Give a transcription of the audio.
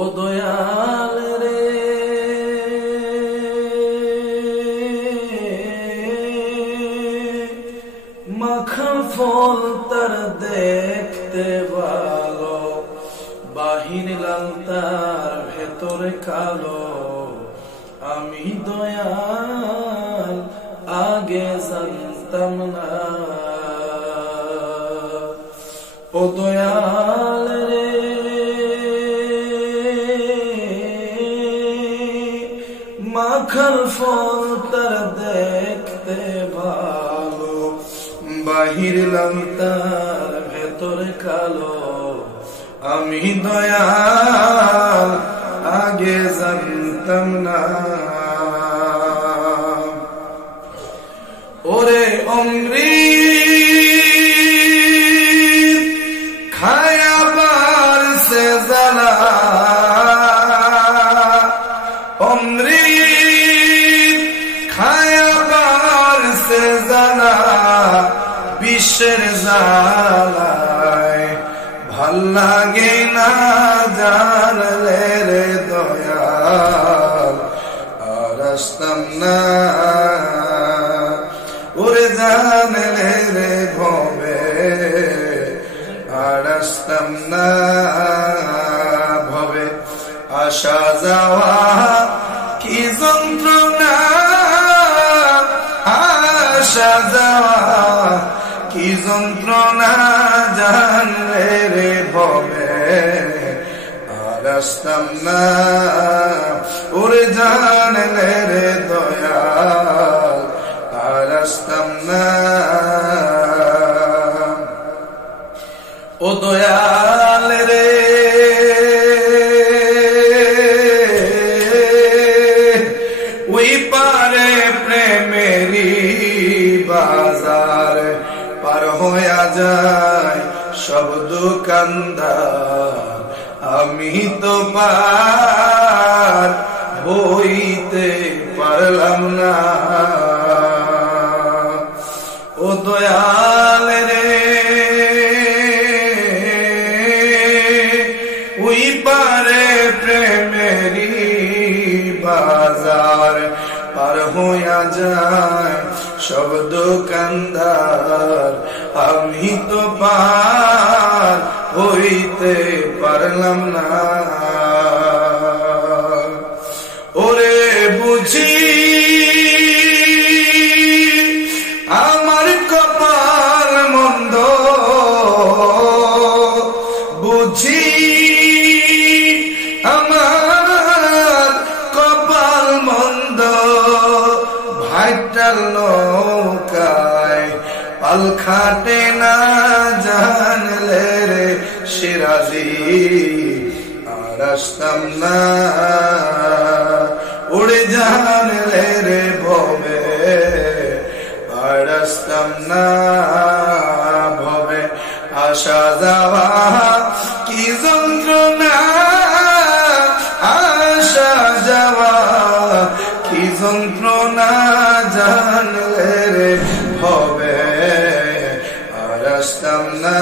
ও দয়াল রে মাখা ফল তার দেখতে ভালো, বাহির লাল তার ভেতরে কালো। আমি দয়াল আগে জানতাম না। ও দয়াল রে মাখার ফল তার দেখতে ভালো, বাহির লাল তার ভেতরে কালো। আমি দয়াল আগে জানতাম না। ওরে অমৃত খায়া বারসে জ্বালা, অমৃত খায়া বারসে জ্বালা, বিশ্বের জ্বালায় ভাল লাগে না জানলে রে দয়াল আর আসতাম না। ওরে জানলে রে ভবে আর আসতাম না। ভবে আসা যাওয়া কি যন্ত্রণা, আসা যাওয়া কি যন্ত্রণা জানলে রে ভবে আর আসতাম না। ওরে জানলে রে দয়াল আর আসতাম না। ও দয়াল রে ওই পারে প্রেমেরি বাজার পার হইয়া যায় সব দোকানদার। আমি তো পার হইতে পারলাম না। ও দয়াল রে ওই পারে প্রেমেরি বাজার পার হইয়া যায় সব দোকানদার। আমি তো পার হইতে পারলাম না। ওরে বুঝি আমার কপাল মন্দ, বুঝি আমার কপাল মন্দ। ভাইটাল নৌকায় পাল খাটে না জানলে রে সিরাজি আর আসতাম না। উড়ে জানলে রে ভবে আর আসতাম না। ভবে আসা যাওয়া কি যন্ত্রণা, আসা যাওয়া কি যন্ত্রণা জানলে রে ভবে আর আসতাম না।